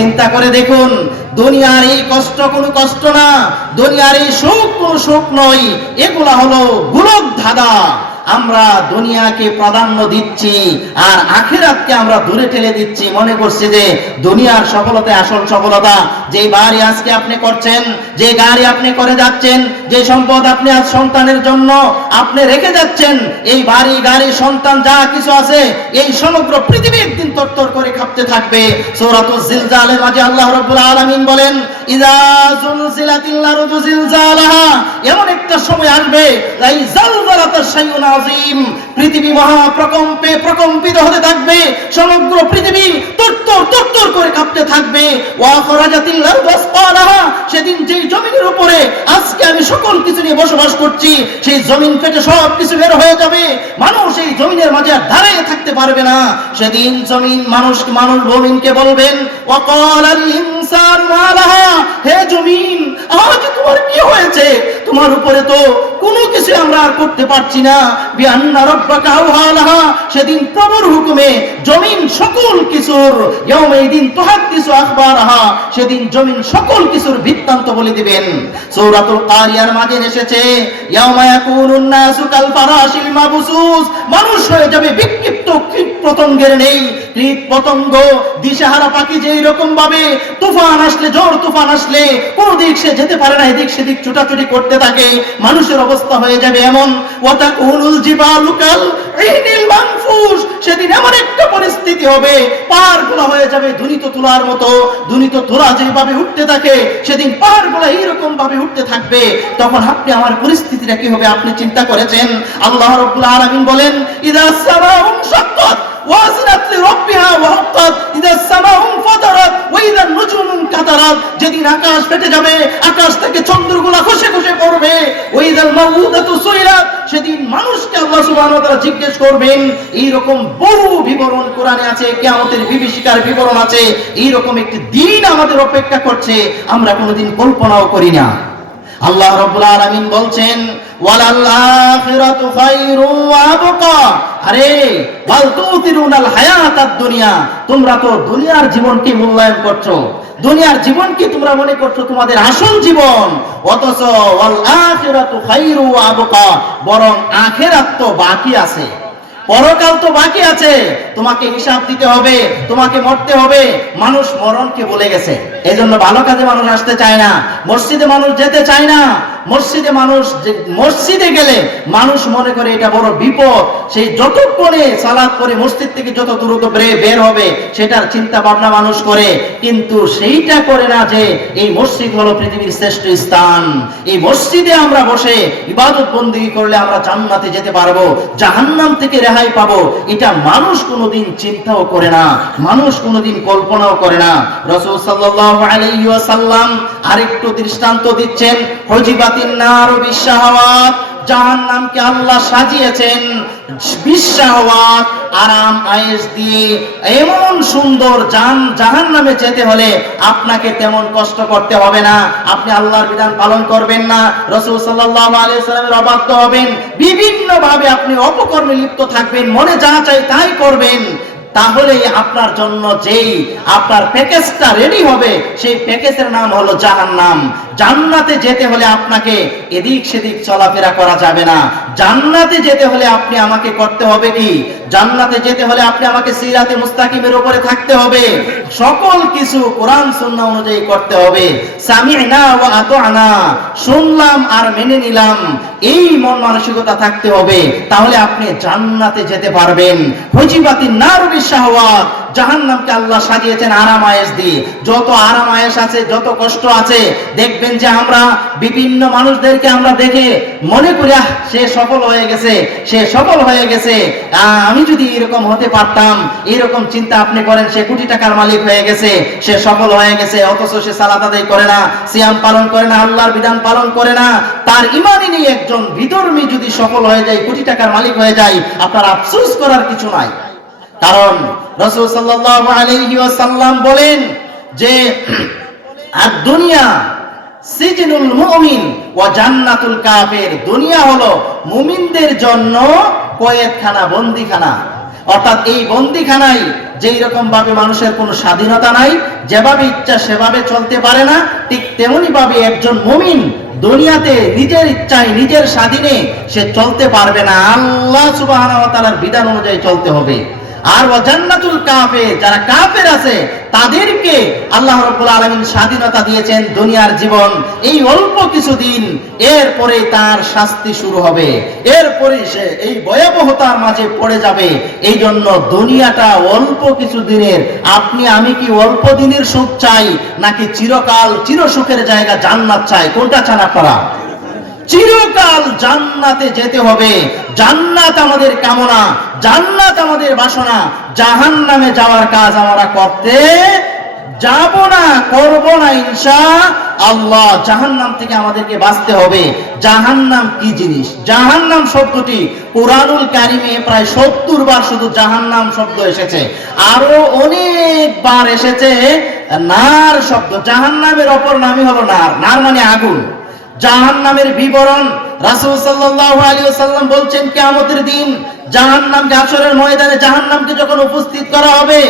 চিন্তা করে দেখুন, দুনিয়ার এই কষ্ট কোনো কষ্ট না, দুনিয়ার এই সুখ কোনো সুখ নয়, এগুলা হলো গুলক ধাঁধা আমরা দুনিয়াকে প্রাধান্য দিচ্ছি আর আখেরাতকে আমরা দূরে ঠেলে দিচ্ছি। মনে করছি যে দুনিয়ার সফলতা আসল সফলতা। যে বাড়ি আজকে আপনি করছেন, যে গাড়ি আপনি করে যাচ্ছেন, যে সম্পদ আপনি আজ সন্তানের জন্য আপনি রেখে যাচ্ছেন, এই বাড়ি, গাড়ি, সন্তান যা কিছু আছে, এই সমগ্র পৃথিবী একদিন তরতর করে খাপতে থাকবে। সূরাতুল জিলজালের মাঝে আল্লাহ রাব্বুল আলামিন বলেন, ইযা জুলজিলাতিল আরদু জিলজালাহা। এমন একটা সময় আসবে এই জালজালাতাশ শাইউন আযীম পৃথিবী মহা প্রকম্পে প্রকম্পিত হতে থাকবে, সমগ্র পৃথিবী তোর তোর তোর করে কাঁপতে থাকবে। ওয়া খরাজাতিল আরদু আসকালাহা সেদিন যেই জমিনের উপরে আজকে আমি সকল কিছু নিয়ে বসবাস করছি, সেই জমিন ফেটে সব কিছু বের হয়ে যাবে। মানুষ এই জমিনের মাঝে আর দাঁড়িয়ে থাকতে পারবে না। সেদিন জমিন মানুষ মানুষ জমিনকে বলবেন হে জমিন, আজ তোমার কি হয়েছে? তোমার উপরে তো কোনো কিছু আমরা আর করতে পারছি না। সেদিন প্রভুর হুকুমে জমিন সকল কিছুর, ইয়াউমাইদিন তুহাদ্দিসু আখবারাহা, সেদিন জমিন সকল কিছুর বৃত্তান্ত বলে দিবেন। সূরাতুল কারিয়ার মাঝে এসেছে, ইয়াউমা নাসু কাল ফারাশিল মানুষ হয়ে যাবে বিক্ষিপ্ত কীট নেই দিশাহারা পাখি ভাবে তুফান আসলে তুফান আসলে, কোন দিক সে যেতে পারে না, এদিক সেদিক করতে থাকে, মানুষের অবস্থা হয়ে যাবে এমন। ওয়াতাকুনুল মানফুস, সেদিন এমন একটা পরিস্থিতি হবে, পাহাড়গুলো হয়ে যাবে ধুনিত তুলার মতো, ধুনিত তুলা যেভাবে উঠতে থাকে, সেদিন পাহাড় পাহাড়গুলো এইরকম ভাবে উঠতে থাকবে, তখন আপনি আমার পরিস্থিতিটা কি হবে আপনি চিন্তা করেছেন? আল্লাহ রব্বুল আলামিন বলেন, ইদা সামাউন শাক্কাত। ওয়াজিনাত যেদিন আকাশ ফেটে যাবে, আকাশ থেকে চন্দ্রগুলা খসে খসে পড়বে, ওয়া ইদাল মাউউদাতু সুইলাত, সেদিন মানুষকে আল্লাহ সুবহানাহু ওয়া তাআলা জিজ্ঞেস করবেন এই রকম বহু বিবরণ কোরআনে আছে, কিয়ামতের বিভীষিকার বিবরণ আছে এই রকম একটি দিন আমাদের অপেক্ষা করছে, আমরা কোনোদিন কল্পনাও করি না। আল্লাহ রাব্বুল আলামিন বলছেন তোমরা তো দুনিয়ার জীবনকে মূল্যায়ন করছ। দুনিয়ার জীবনকে তোমরা মনে করছ তোমাদের আসল জীবন। অথচ আবকা। বরং আখিরাত তো বাকি আছে। পরকাল তো বাকি আছে। তোমাকে হিসাব দিতে হবে, তোমাকে মরতে হবে। মানুষ মরণকে বলে গেছে। এই জন্য ভালো কাজে মানুষ আসতে চায় না। মসজিদে মানুষ যেতে চায় না। মসজিদে মানুষ মসজিদে গেলে মানুষ মনে করে এটা বড় বিপদ। সেই যতক্ষণে সালাদ করে মসজিদ থেকে যত দ্রুত বের হবে, সেটার চিন্তা ভাবনা মানুষ করে। কিন্তু সেইটা করে না যে এই মসজিদ হলো পৃথিবীর শ্রেষ্ঠ স্থান। এই মসজিদে আমরা বসে ইবাদত বন্দী করলে আমরা জান্নাতে যেতে পারব, জাহান্নাম থেকে রেহাই পাবো। এটা মানুষ কোনোদিন চিন্তাও করে না, মানুষ কোনোদিন কল্পনাও করে না। রসুল আরেকটু দৃষ্টান্ত দিচ্ছেন, হজিবাতিন নার বিশাহাওয়াত জাহান্নামকে আল্লাহ সাজিয়েছেন বিশাহাওয়াত আরাম, আয়েশ দিয়ে। এমন সুন্দর জান, জাহান্নামে যেতে হলে আপনাকে তেমন কষ্ট করতে হবে না। আপনি আল্লাহর বিধান পালন করবেন না। রসুল সাল্লাল্লাহু আলাইহি অবাধ্য হবেন। বিভিন্ন ভাবে আপনি অপকর্মে লিপ্ত থাকবেন, মনে যা চাই তাই করবেন। তাহলেই আপনার জন্য যেই আপনার প্যাকেজটা রেডি হবে সেই প্যাকেজের নাম হলো জাহান্নাম। জান্নাতে যেতে হলে আপনাকে এদিক সেদিক চলাফেরা করা যাবে না। জান্নাতে যেতে হলে আপনি আমাকে করতে হবে কি? জান্নাতে যেতে হলে আপনি আমাকে সিরাতে মুস্তাকিমের উপরে থাকতে হবে। সকল কিছু কোরআন, সুন্নাহ অনুযায়ী করতে হবে। সামি'না ওয়া শুনলাম আর মেনে নিলাম, এই মন মানসিকতা থাকতে হবে। তাহলে আপনি জান্নাতে যেতে পারবেন। হজিবাতি নার বিশাহওয়াত জাহান্নামকে আল্লাহ সাজিয়েছেন আরাম আয়েশ দিয়ে। যত আরাম আয়েশ আছে, যত কষ্ট আছে, দেখবেন যে আমরা বিভিন্ন মানুষদেরকে আমরা দেখে মনে করি সে সফল হয়ে গেছে, সে সফল হয়ে গেছে। আমি যদি এরকম হতে পারতাম, এরকম চিন্তা আপনি করেন, সে কোটি টাকার মালিক হয়ে গেছে, সে সফল হয়ে গেছে, অথচ সে সালাত আদায় করে না, সিয়াম পালন করে না, আল্লাহর বিধান পালন করে না। তার ইমানই নেই, একজন বিধর্মী যদি সফল হয়ে যায়, কোটি টাকার মালিক হয়ে যায়, আপনার আফসোস করার কিছু নাই। কারণ রসুল সাল্লাল্লাহু আলাইহি ওয়াসাল্লাম বলেন যে আর দুনিয়া ওয়া জান্নাতুল দুনিয়া মুমিনদের জন্য বন্দিখানা। অর্থাৎ এই বন্দিখানায় মানুষের কোনো স্বাধীনতা নাই, যেভাবে ইচ্ছা সেভাবে চলতে পারে না, ঠিক একজন মুমিন দুনিয়াতে নিজের ইচ্ছায়, নিজের স্বাধীনে সে চলতে পারবে না। আল্লাহ তাআলার বিধান অনুযায়ী চলতে হবে। আর জান্নাতুল কাফের, যারা কাফের আছে, তাদেরকে আল্লাহ রাব্বুল আলামিন স্বাধীনতা দিয়েছেন দুনিয়ার জীবন। এই অল্প কিছুদিন, এরপরে তার শাস্তি শুরু হবে। এরপরে সে এই ভয়াবহতার মাঝে পড়ে যাবে। এই জন্য দুনিয়াটা অল্প কিছু দিনের আপনি, আমি কি অল্প দিনের সুখ চাই, নাকি চিরকাল চিরসুখের জায়গা জান্নাত চাই? কোনটা চান আপনারা? চিরকাল জান্নাতে যেতে হবে। জান্নাত আমাদের কামনা, জান্নাত আমাদের বাসনা। জাহান নামে যাওয়ার কাজ আমরা করতে যাব না, করব না ইনশা আল্লাহ। জাহান্নাম থেকে আমাদেরকে বাঁচতে হবে। জাহান্নাম কি জিনিস? জাহান্নাম শব্দটি কোরআনুল কারিমে প্রায় সত্তর বার শুধু জাহান্নাম শব্দ এসেছে। আরও অনেকবার এসেছে। নার শব্দ। জাহান্নামের অপর নামই হলো নার। নার মানে আগুন। জাহান নামের বিবরণ রাসূল ওয়াসাল্লাম বলছেন, কিয়ামতের দিন জাহান জাহান্নামকে আসরের ময়দানে জাহান্নামকে যখন উপস্থিত করা হবে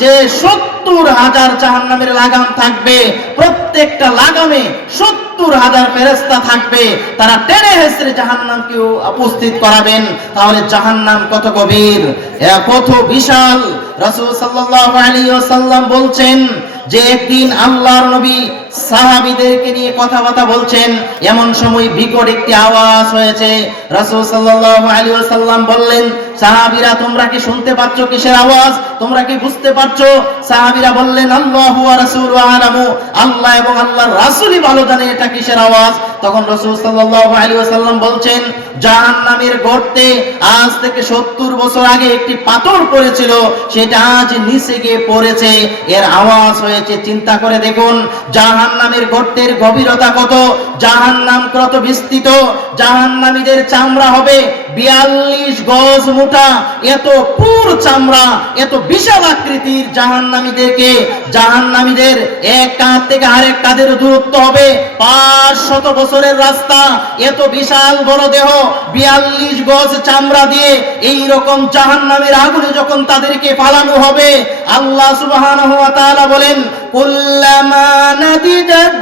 যে 70 হাজার জাহান্নামের লাগাম থাকবে, প্রত্যেকটা লাগামে 70 হাজার ফেরেশতা থাকবে, তারা টেনে হেসড়ে জাহান্নামকে উপস্থিত করাবেন। তাহলে জাহান্নাম কত গভীর? কত বিশাল? রাসূল সাল্লাল্লাহু আলাইহি ওয়াসাল্লাম বলছেন যে একদিন আল্লাহর নবী সাহাবিদেরকে নিয়ে কথাবার্তা বলছেন, এমন সময় বিকট একটি আওয়াজ হয়েছে। রাসূল সাল্লাল্লাহু আলাইহি ওয়াসাল্লাম বললেন, সাহাবীরা, তোমরা কি শুনতে পাচ্ছ কিসের আওয়াজ? তোমরা কি বুঝতে পারছ? সাহাবীরা বললেন, আল্লাহু ওয়া আলামু, আল্লাহ এবং আল্লাহর রাসূলই ভালো জানে এটা কিসের আওয়াজ। তখন রাসূল সাল্লাল্লাহু আলাইহি ওয়াসাল্লাম বলছেন, জাহান্নামের গর্তে আজ থেকে 70 বছর আগে একটি পাথর পড়েছিল, সেটা আজ নিচে গিয়ে পড়েছে। এর আওয়াজ হয়েছে, চিন্তা করে দেখুন, জাহান্নামের গর্তের গভীরতা কত? জাহান্নাম কত বিস্তৃত? জাহান্নামীদের চামড়া হবে বিয়াল্লিশ গজ মোটা। এত পুর চামড়া, এত বিশাল আকৃতির জাহান্নামীদেরকে। জাহান্নামীদের এক কাঁধ থেকে আরেক কাঁধের দূরত্ব হবে পাঁচ শত বছরের রাস্তা, এত বিশাল বড় দেহ, বিয়াল্লিশ গজ চামড়া দিয়ে এই রকম জাহান নামের আগুনে যখন তাদেরকে ফালানো হবে, আল্লাহ সুবহান বলেন, কুল্লামা নাদিজাত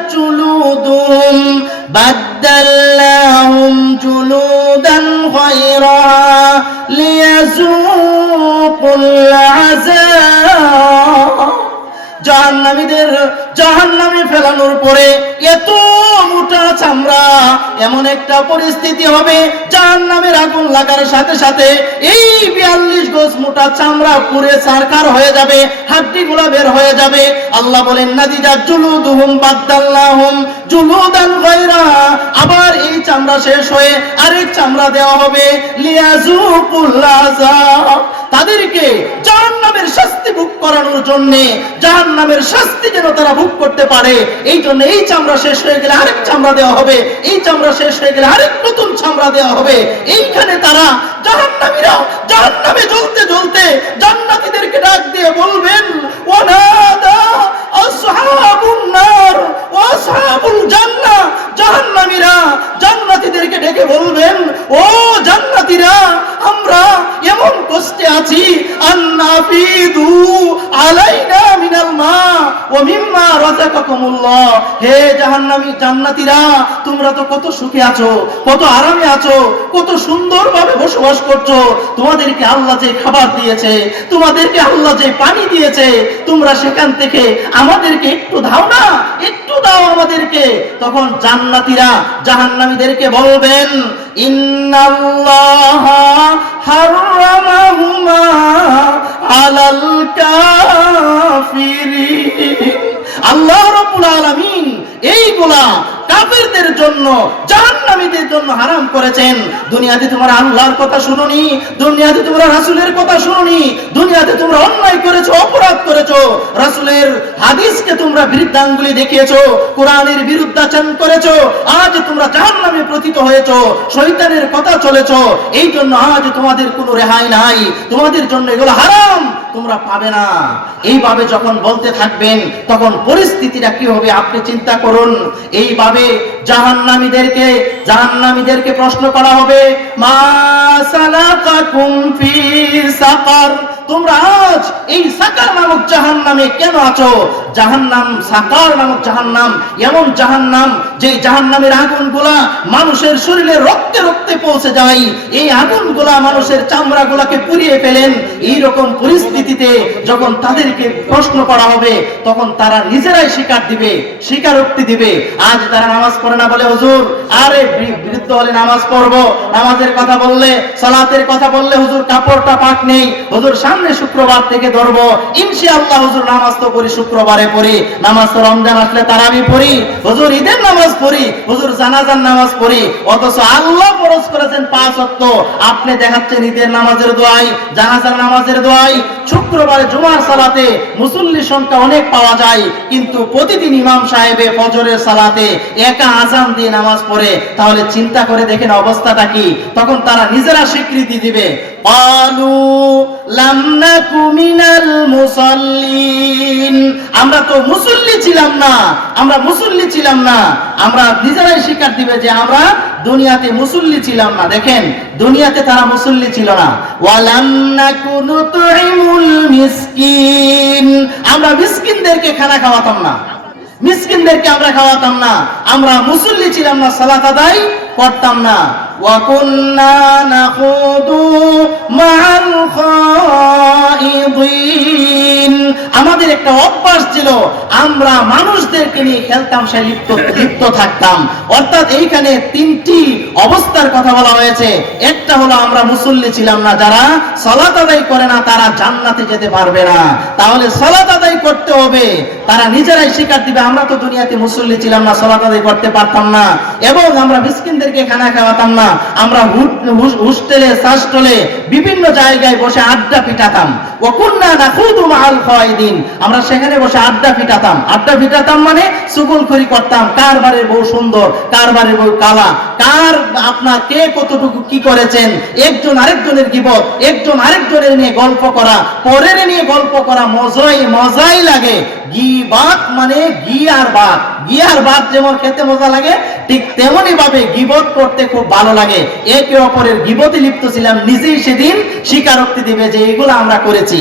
জাহান্নামীদের জাহান্নামে ফেলানোর পরে এত মোটা চামড়া, এমন একটা পরিস্থিতি হবে, জাহান্নামের আগুন লাগার সাথে সাথে এই বিয়াল্লিশ গজ মোটা চামড়া পুড়ে সারকার হয়ে যাবে হাড্ডি গুলা বের হয়ে যাবে। আল্লাহ বলেন, নাদিজা জুলুদুহুম বাদ্দাল্লাহুম জুলুদান আবার এই চামড়া শেষ হয়ে আরেক চামড়া দেওয়া হবে। আযাব। তাদেরকে জাহান্নামের শাস্তি ভোগ নামের শাস্তি যেন তারা ভোগ করতে পারে। এই জন্য এই চামড়া শেষ হয়ে গেলে আরেক চামড়া দেওয়া হবে। এই চামড়া শেষ হয়ে গেলে আরেক নতুন চামড়া দেওয়া হবে। এইখানে তারা জাহান্নামীরা জাহান্নামে জ্বলতে জ্বলতে জান্নাতিদেরকে ডাক দিয়ে বলবেন ওয়ানাদা তোমরা তো কত সুখে আছো, কত আরামে আছো, কত সুন্দরভাবে বসবাস করছ। তোমাদেরকে আল্লাহ যে খাবার দিয়েছে, তোমাদেরকে আল্লাহ যে পানি দিয়েছে, তোমরা সেখান থেকে আমাদেরকে একটু দাও না, একটু দাও আমাদেরকে। তখন জান্নাতিরা জাহান্নামীদেরকে বলবেন আল্লাহ রাব্বুল আলামিন এইগুলা কাফেরদের জন্য, জাহান্নামীদের জন্য হারাম করেছেন। দুনিয়াতে তোমরা আল্লাহর কথা শুনোনি, দুনিয়াতে তোমরা রাসূলের কথা শুনোনি, দুনিয়াতে তোমরা অন্যায় করেছ, অপরাধ করেছ। রাসূলের হাদিসকে তোমরা বৃদ্ধাঙ্গুলি দেখিয়েছো, কোরআনের বিরুদ্ধাচরণ করেছ, আজ তোমরা জাহান্নামে প্রতীত হয়েছো, শয়তানের কথা চলেছো। এই জন্য আজ তোমাদের কোনো রেহাই নাই। তোমাদের জন্য এগুলো হারাম, তোমরা পাবে না। এইভাবে যখন বলতে থাকবেন, তখন পরিস্থিতিটা কি হবে আপনি চিন্তা করুন। এইভাবে জাহান্নামীদেরকে জাহান্নামীদেরকে প্রশ্ন করা হবে মা সাকার? তোমরা আজ এই সাকার নামক জাহান্নামে কেন আছো? জাহান্নাম, সাকার নামক জাহান্নাম, এমন জাহান্নাম যে জাহান্নামের আগুনগুলা মানুষের শরীরে রক্তে রক্তে পৌঁছে যায়। এই আগুনগুলা মানুষের চামড়াগুলাকে পুড়িয়ে ফেলেন। এই রকম পরিস্থিতিতে যখন তাদেরকে প্রশ্ন করা হবে, তখন তারা নিজেরাই স্বীকার দিবে, স্বীকারোক্তি দিবে। আজ তারা নামাজ পড়ে না বলে, হুজুর, আরে বৃদ্ধ হলে নামাজ পড়ব। নামাজের কথা বললে, সালাতের কথা বললে, হুজুর, কাপড়টা পাক নেই। হুজুর সামনে শুক্রবার থেকে ধরবো। ইনশাআল্লাহ হুজুর নামাজ তো পড়ি, শুক্রবারে পড়ি। নামাজ তো রমজান আসলে তারাবি পড়ি। হুজুর ঈদের নামাজ পড়ি, হুজুর জানাজার নামাজ পড়ি। অথচ আল্লাহ ফরজ করেছেন পাঁচ অক্ত আপনি দেখাচ্ছেন ঈদের নামাজের দোয়াই, জানাজার নামাজের দোয়াই। শুক্রবারে জুমার সালাতে মুসল্লি সংখ্যা অনেক পাওয়া যায়। কিন্তু প্রতিদিন ইমাম সাহেবে ফজরের সালাতে একা আজান দিয়ে নামাজ পড়ে। তাহলে চিন্তা করে দেখেন অবস্থাটা কি? তখন তারা নিজেরা স্বীকৃতি দিবে। আমরা তো মুসল্লি ছিলাম না, আমরা মুসল্লি ছিলাম না। আমরা নিজেরাই স্বীকার দিবে যে আমরা দুনিয়াতে মুসল্লি ছিলাম না। দেখেন, দুনিয়াতে তারা মুসল্লি ছিল না। আমরা মিসকিনদেরকে খানা খাওয়াতাম না। মিসকিনদেরকে আমরা খাওয়াতাম না। আমরা মুসল্লি ছিলাম না, সালাত আদায় করতাম না। ওয়াকুন্না নাখুদু মাআল খাইদিন। আমাদের একটা অভ্যাস ছিল, আমরা মানুষদেরকে নিয়ে খেলতাম সে লিপ্ত লিপ্ত থাকতাম। অর্থাৎ এইখানে তিনটি অবস্থার কথা বলা হয়েছে। একটা হলো, আমরা মুসল্লি ছিলাম না, যারা সালাত আদায় করে না, তারা জান্নাতে যেতে পারবে না। তাহলে সালাত আদায় করতে হবে, তারা নিজেরাই স্বীকার দিবে। আমরা তো দুনিয়াতে মুসল্লি ছিলাম না, সালাত আদায় করতে পারতাম না। এবং আমরা মিসকিনদেরকে খানা খাওয়াতাম না। আমরা হোস্টেলে সাস্টলে বিভিন্ন জায়গায় বসে আড্ডা পিটাতাম। ওকুন্না নাখুদু মাআল খায়দিন আমরা সেখানে বসে আড্ডা পিটাতাম। আড্ডা পিটাতাম মানে সুগুলখড়ি করতাম। কার বাড়ির বউ সুন্দর, কার বাড়ির বউ কালা, কার আপনার কে কতটুকু কি করেছেন? একজন আরেকজনের গিবত, একজন আরেকজনের নিয়ে গল্প করা, পরের নিয়ে গল্প করা মজাই মজাই লাগে। গিবাত মানে ঘি আর ভাত। ঘি আর ভাত যেমন খেতে মজা লাগে, ঠিক তেমনি ভাবে গিবত করতে খুব ভালো লাগে। একে অপরের গিবতে লিপ্ত ছিলাম, নিজেই সেদিন স্বীকারোক্তি দিবে যে এগুলো আমরা করেছি।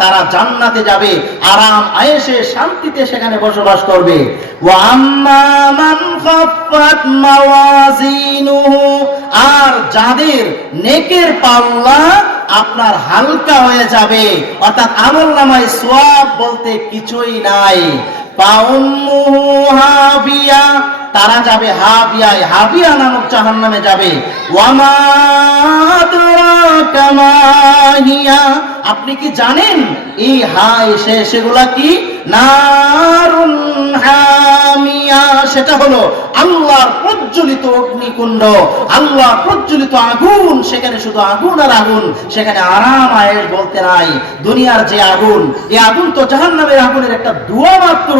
তারা জান্নাতে যাবে, আরাম, আয়েশে, শান্তিতে সেখানে বসবাস করবে। আর যাদের নেকের পাল্লা আপনার হালকা হয়ে যাবে, অর্থাৎ আমল নামায় সোয়াব বলতে কিছুই নাই। তারা যাবে হাবিয়ায়, হাবিয়া নামক জাহান্নামে যাবে। ওয়ামা আদরাকা আপনি কি জানেন? এই হা এসে সেগুলা কি? নারুন সেটা হলো আল্লাহর প্রজ্বলিত অগ্নিকুণ্ড। আল্লাহ প্রজ্বলিত আগুন, সেখানে শুধু আগুন আর আগুন, সেখানে আরাম আয়েস বলতে নাই। দুনিয়ার যে আগুন এই আগুন তো জাহান্নামের আগুনের একটা দুয়া মাত্র।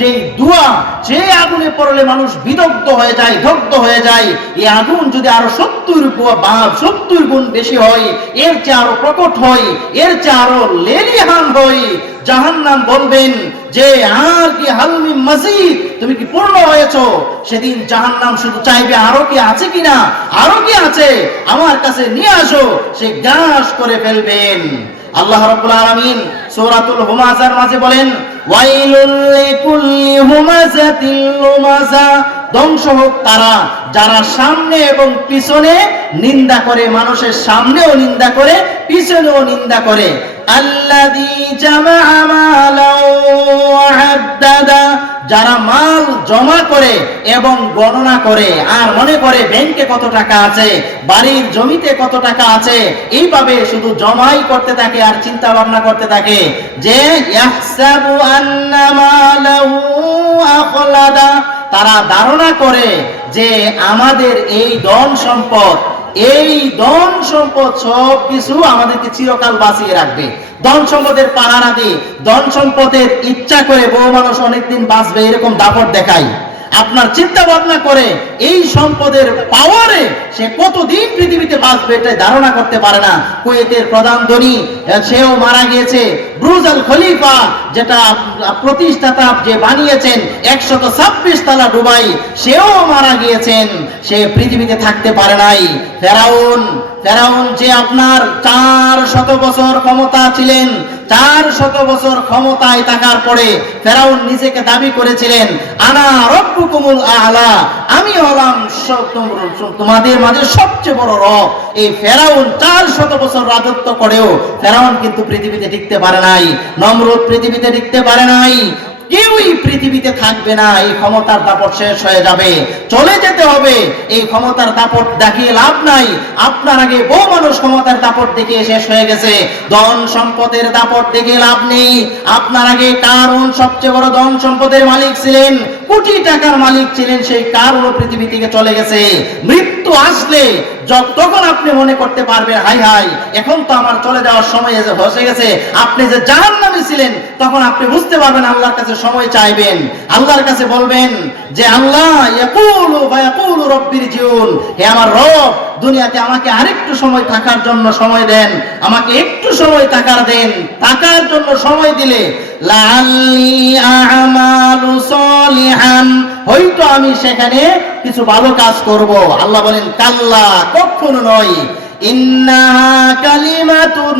যেই দুয়া, যে আগুনে পড়লে মানুষ বিদগ্ধ হয়ে যায় দগ্ধ হয়ে যায় এই আগুন যদি আরও সত্তর বা সত্তর গুণ বেশি হয়, এর চেয়ে আরও প্রকট হয়, এর চেয়ে আরও লেলিহান হয় জাহান্নাম বলবেন যে, আর কি হালমি মসজিদ তুমি কি পূর্ণ হয়েছ? সেদিন জাহান্নাম শুধু চাইবে, আরও কি আছে কিনা? আরও কি আছে? আমার কাছে নিয়ে আসো। সে গ্রাস করে ফেলবেন। আল্লাহ রাব্বুল আলামিন সূরাতুল হুমাজার মাঝে বলেন ধ্বংস হোক তারা, যারা সামনে এবং পিছনে নিন্দা করে, মানুষের সামনেও নিন্দা করে, পিছনেও নিন্দা করে। যারা মাল জমা করে এবং গণনা করে, আর মনে করে ব্যাংকে কত টাকা আছে, বাড়ির জমিতে কত টাকা আছে, এইভাবে শুধু জমাই করতে থাকে আর চিন্তা ভাবনা করতে থাকে। যে তারা ধারণা করে যে আমাদের এই ধন সম্পদ এই ধন সম্পদ সব কিছু আমাদেরকে চিরকাল বাঁচিয়ে রাখবে। ধন সম্পদের পাহারা দিয়ে, ধন সম্পদের ইচ্ছা করে বহু মানুষ অনেকদিন বাঁচবে, এরকম দাপট দেখায়। আপনার চিন্তা ভাবনা করে এই সম্পদের পাওয়ারে সে কতদিন পৃথিবীতে বাঁচবে এটা ধারণা করতে পারে না। কুয়েতের প্রধান ধনী, সেও মারা গিয়েছে। ব্রুজ আল খলিফা, যেটা প্রতিষ্ঠাতা যে বানিয়েছেন, একশত ছাব্বিশ তালা ডুবাই, সেও মারা গিয়েছেন। সে পৃথিবীতে থাকতে পারে নাই। ফেরাউন ফেরাউন যে আপনার চার শত বছর ক্ষমতা ছিলেন চার শত বছর ক্ষমতায় থাকার পরে ফেরাউন নিজেকে দাবি করেছিলেন, আনা রব্বুকুমুল আলা আমি হলাম তোমাদের মাঝে সবচেয়ে বড় রব। এই ফেরাউন চার শত বছর রাজত্ব করেও ফেরাউন কিন্তু পৃথিবীতে টিকতে পারে নাই, নমরুদ পৃথিবীতে টিকতে পারে নাই, কেউই পৃথিবীতে থাকবে না, এই ক্ষমতার দাপট শেষ হয়ে যাবে, চলে যেতে হবে, এই ক্ষমতার দাপট দেখিয়ে লাভ নাই, আপনার আগে বহু মানুষ ক্ষমতার দাপট শেষ হয়ে গেছে, ধন সম্পদের দাপট দেখে লাভ নেই, আপনার আগে কারণ সবচেয়ে বড় ধন সম্পদের মালিক ছিলেন কোটি টাকার মালিক ছিলেন সেই কারণ পৃথিবী থেকে চলে গেছে। মৃত্যু আসলে তখন আপনি মনে করতে পারবেন, হাই হাই, এখন তো আমার চলে যাওয়ার সময় বসে গেছে। আপনি যে জাহান নামে ছিলেন, তখন আপনি বুঝতে পারবেন আল্লাহর কাছে সময় চাইবেন। আল্লাহর কাছে বলবেন যে, আল্লাহ রব্বির জিউন। হে আমার রব, দুনিয়াতে আমাকে আরেকটু সময় থাকার জন্য সময় দেন। আমাকে একটু সময় থাকার দেন। থাকার জন্য সময় দিলে লাআল্লি আ'মালু হয়তো আমি সেখানে কিছু ভালো কাজ করব। আল্লাহ বলেন, কাল্লা, কখনো নয়। ইন্না কালিমাতুন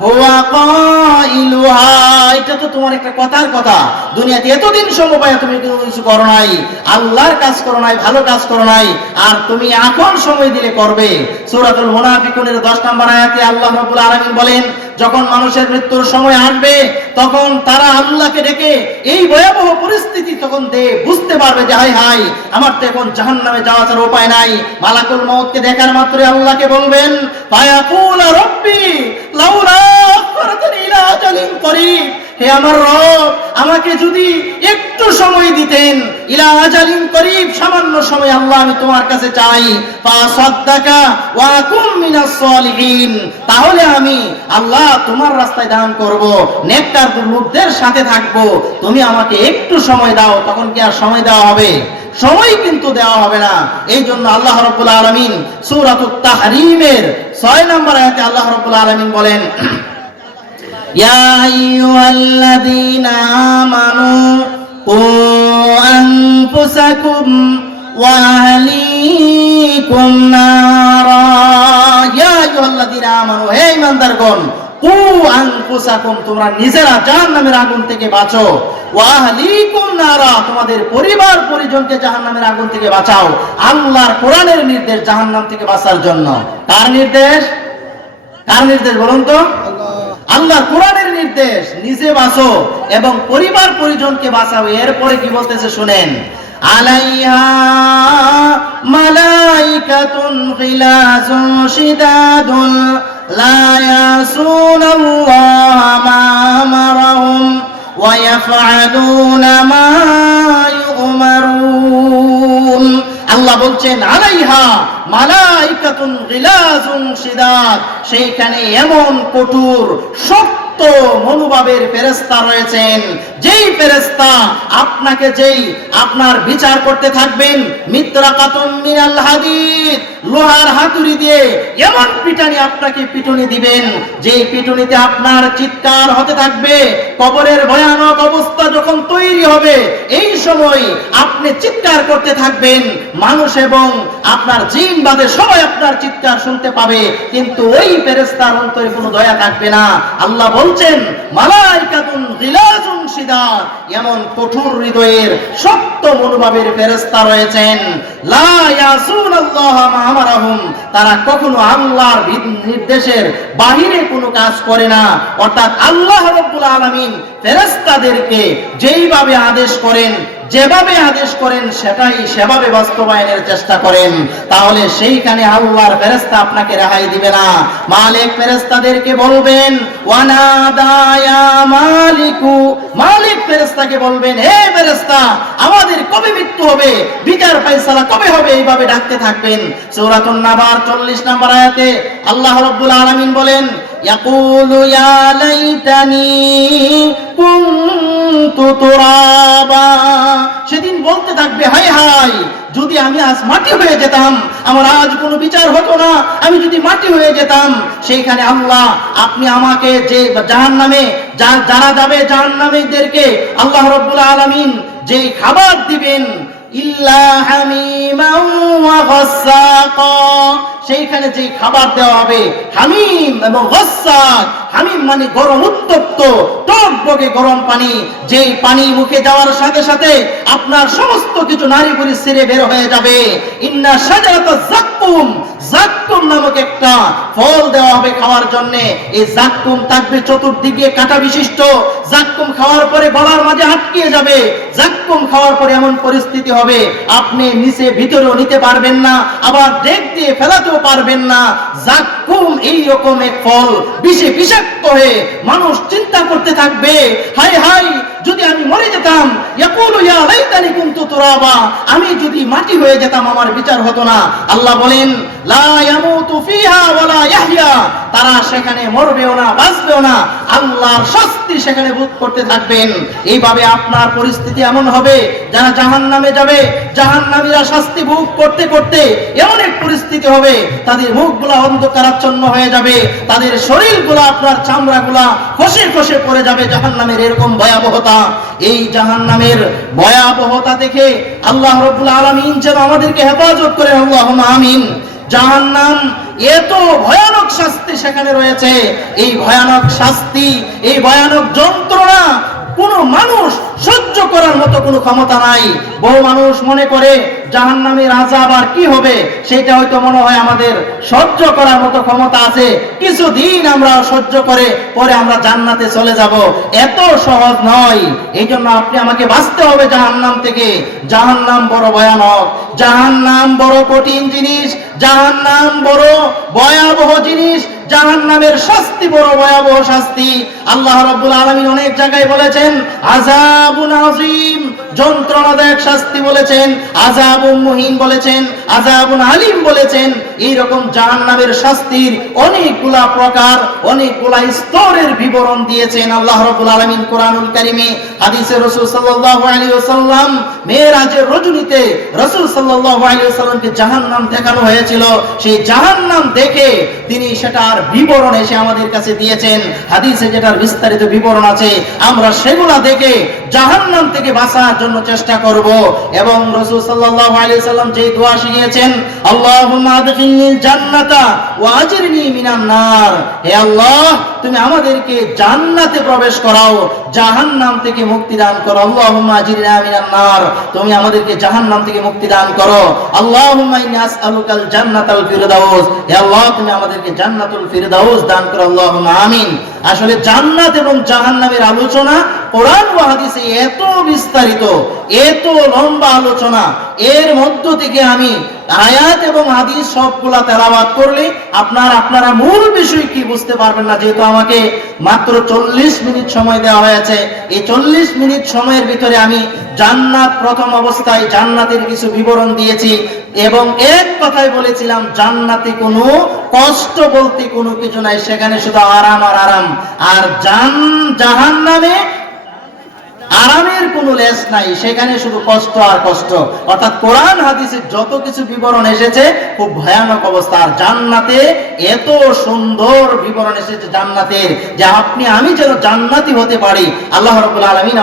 হুয়া কাইলুহা। এটা তো তোমার একটা কথার কথা। দুনিয়াতে এতদিন সময় তুমি কিছু করো নাই। আল্লাহর কাজ করো নাই, ভালো কাজ করো নাই। আর তুমি এখন সময় দিলে করবে। সূরাতুল মুনাফিকুনের 10 নম্বর আয়াতে আল্লাহ রাব্বুল আলামিন বলেন যখন মানুষের মৃত্যুর সময় আসবে, তখন তারা আল্লাহকে ডেকে এই ভয়াবহ পরিস্থিতি তখন দে, বুঝতে পারবে যে হাই হাই আমার তো এখন জাহান্নামে যাওয়া ছাড়া উপায় নাই। মালাকুল মউতকে দেখার মাত্রই আল্লাহকে বলবেন হে আমার রব, আমাকে যদি একটু সময় দিতেন সময় তাহলে আমি আল্লাহ তোমার রাস্তায় দান সাথে থাকব। তুমি আমাকে একটু সময় দাও, তখন কি আর সময় দেওয়া হবে? সময় কিন্তু দেওয়া হবে না। এই জন্য আল্লাহ রব্বুল আলমিন সুরাত ছয় নম্বর আয়াতে আল্লাহ রব্বুল আলমিন বলেন, ইয়া آمنوا قوا أنفسكم وأهليكم نارا يا أيها الذين آمنوا হে ইমানদারগণ কু আনফুসাকুম তোমরা নিজেরা জাহান্নামের আগুন থেকে বাঁচো ওয়াহলিকুম নারা তোমাদের পরিবার পরিজনকে জাহান্নামের আগুন থেকে বাঁচাও আল্লাহর কোরআনের নির্দেশ জাহান্নাম থেকে বাঁচার জন্য কার নির্দেশ কার নির্দেশ বলুন তো আল্লাহ কোরআনের নির্দেশ, নিজে বাঁচো এবং পরিবার পরিজনকে বাঁচাও। এরপরে কি বলতেছে শুনেন? ওয়া আল্লাহ বলছেন, আলাইহা মালাইকাতুন গিলাজুন শিদাদ সেইখানে এমন কঠোর শক্ত মনোভাবের ফেরেশতা রয়েছেন। যেই ফেরেশতা আপনাকে যেই আপনার বিচার করতে থাকবেন, মিত্রাকাতুন মিনাল হাদিদ, লোহার হাতুড়ি দিয়ে এমন পিটানি আপনাকে পিটুনি দিবেন পিটুনিতে আপনার চিৎকার হতে থাকবে, কবরের ভয়ানক অবস্থা যখন তৈরি হবে, এই সময় আপনি চিৎকার করতে থাকবেন। মানুষ এবং আপনার জিন বাদে সবাই আপনার চিৎকার শুনতে পাবে, কিন্তু ওই ফেরেস্তার অন্তরে কোনো দয়া থাকবে না। আল্লাহ বল বলছেন এমন কঠোর হৃদয়ের শক্ত মনোভাবের ফেরেশতা রয়েছেন। তারা কখনো আল্লাহর নির্দেশের বাহিরে কোনো কাজ করে না। অর্থাৎ আল্লাহ রাব্বুল আলামিন ফেরেশতাদেরকে যেইভাবে আদেশ করেন, যেভাবে আদেশ করেন, সেটাই সেভাবে বাস্তবায়নের চেষ্টা করেন। তাহলে সেইখানে আল্লাহর ফেরেস্তা আপনাকে রেহাই দিবে না। মালিক ফেরেস্তাদেরকে বলবেন মালিকু। মালিক ফেরেস্তাকে বলবেন, হে ফেরেস্তা আমাদের কবে মৃত্যু হবে? বিচার ফয়সালা কবে হবে? এইভাবে ডাকতে থাকবেন। সূরাতুন নাবার 40 নম্বর আয়াতে আল্লাহ রাব্বুল আলামিন বলেন ইয়াকুলু ইয়া লাইতানি কুনতু তুরাবা সেদিন বলতে থাকবে, হাই হাই, যদি আমি আজ মাটি হয়ে যেতাম, আমার আজ কোনো বিচার হতো না, আমি যদি মাটি হয়ে যেতাম, সেইখানে আল্লাহ আপনি আমাকে যে জাহান নামে যারা যাবে জাহান নামীদেরকে আল্লাহ রব্বুল আলামিন যেই খাবার দিবেন, ইল্লা গাসসাকা সেইখানে যে খাবার দেওয়া হবে, হামিম এবং গসাক হামিম মানে গরম উত্তপ্ত টকবগে গরম পানি, যেই পানি মুখে যাওয়ার সাথে সাথে আপনার সমস্ত কিছু নারী ছেড়ে বের হয়ে যাবে। ইন্না জাক্কুম নামক একটা ফল দেওয়া হবে খাওয়ার জন্য। এই থাকবে চতুর্দিকে কাটা বিশিষ্ট। জাক্কুম খাওয়ার পরে মাঝে আটকে যাবে। খাওয়ার পরে এমন পরিস্থিতি হবে, আপনি নিচে ভিতরেও নিতে পারবেন না। আবার ডেক দিয়ে ফেলাতেও পারবেন না। জাক্কুম এই রকম এক ফল। বিষে বিষাক্ত হয়ে মানুষ চিন্তা করতে থাকবে। হাই হাই যদি আমি মরে যেতাম ইয়াকুলু ইয়া লাইতানি কুনতু তুরাবা আমি যদি মাটি হয়ে যেতাম, আমার বিচার হতো না। আল্লাহ বলেন তারা সেখানে মরবেও না, বাঁচবেও না। আল্লাহর শাস্তি সেখানে ভোগ করতে থাকবেন। এইভাবে আপনার পরিস্থিতি এমন হবে, যারা জাহান্নামে যাবে, জাহান্নামীরা শাস্তি ভোগ করতে করতে এমন এক পরিস্থিতি হবে, তাদের মুখগুলা অন্ধকারাচ্ছন্ন হয়ে যাবে, তাদের শরীরগুলো, আপনার চামড়াগুলা খসে খসে পড়ে যাবে জাহান্নামের এরকম ভয়াবহতা। এই জাহান্নামের ভয়াবহতা দেখে আল্লাহ রবুল আলমিন যেন আমাদেরকে হেফাজত করে। আল্লাহ আমিন। জাহান্নাম এত ভয়ানক শাস্তি সেখানে রয়েছে। এই ভয়ানক শাস্তি, এই ভয়ানক যন্ত্রণা কোন মানুষ সহ্য করার মতো কোনো ক্ষমতা নাই। বহু মানুষ মনে করে জাহান নামের আজাব আর কি হবে? সেটা হয়তো মনে হয় আমাদের সহ্য করার মতো ক্ষমতা আছে। কিছুদিন আমরা সহ্য করে, পরে আমরা জান্নাতে চলে যাব। এত সহজ নয়। এই জন্য আপনি আমাকে বাঁচতে হবে জাহান্নাম থেকে। জাহান্নাম বড় ভয়ানক। জাহান্নাম বড় কঠিন জিনিস। জাহান্নাম বড় ভয়াবহ জিনিস। জাহান্নামের শাস্তি, বড় ভয়াবহ শাস্তি। আল্লাহ রাব্বুল আলামিন অনেক জায়গায় বলেছেন, আযাবুন আযীম। যন্ত্রণাদায়ক শাস্তি বলেছেন, আযাবুন মুহিন বলেছেন, আযাবুন আলিম বলেছেন। এই রকম জাহান্নামের শাস্তির অনেকগুলা প্রকার, অনেকগুলা স্তরের বিবরণ দিয়েছেন আল্লাহ রাব্বুল আলামিন কোরআনুল কারীমে। হাদিসে রাসূল সাল্লাল্লাহু আলাইহি ওয়াসাল্লাম মেরাজের রজনীতে রসুল সাল্লাহ আলী ওসাল্লামকে জাহান নাম দেখানো হয়েছিল। সেই জাহান্নাম দেখে তিনি সেটার বিবরণ এসে আমাদের কাছে দিয়েছেন। হাদিসে যেটার বিস্তারিত বিবরণ আছে, আমরা সেগুলা দেখে জাহান্নাম থেকে বাঁচার জন্য চেষ্টা করব। এবং রাসূল সাল্লাল্লাহু আলাইহি সাল্লাম যেই দোয়া শিখিয়েছেন, আল্লাহুম্মা জান্নাতা ওয়া মিনান নার। হে আল্লাহ, তুমি আমাদেরকে জান্নাতে প্রবেশ করাও, জাহান্নাম থেকে মুক্তি দান করো। আল্লাহুম্মা মিনান নার। তুমি আমাদেরকে জাহান্নাম থেকে মুক্তি দান করো। আল্লাহুম্মা আসআলুকাল জান্নাতাল ফিরদাউস। হে আল্লাহ, তুমি আমাদেরকে জান্নাতুল ফিরদাউস দান করো। আল্লাহুম্মা আমিন। আসলে জান্নাত এবং জাহান্নামের আলোচনা কোরআন ও এত বিস্তারিত, এত লম্বা আলোচনা, এর মধ্য থেকে আমি আয়াত এবং হাদিস সবগুলা তেলাওয়াত করলে আপনার, আপনারা মূল বিষয় কি বুঝতে পারবেন না, যেহেতু আমাকে মাত্র চল্লিশ মিনিট সময় দেওয়া হয়েছে, এই চল্লিশ মিনিট সময়ের ভিতরে আমি জান্নাত প্রথম অবস্থায় জান্নাতের কিছু বিবরণ দিয়েছি এবং এক কথায় বলেছিলাম, জান্নাতে কোনো কষ্ট বলতে কোনো কিছু নাই, সেখানে শুধু আরাম আর আরাম। আর জান জাহান নামে আরামের কোনো লেস নাই, সেখানে শুধু কষ্ট আর কষ্ট। অর্থাৎ কোরআন, হাদিসের যত কিছু বিবরণ এসেছে, খুব ভয়ানক অবস্থা। আর জান্নাতে এত সুন্দর বিবরণ এসেছে জান্নাতের, যে আপনি, আমি যেন জান্নাতি হতে পারি। আল্লাহ রবুল আলমিন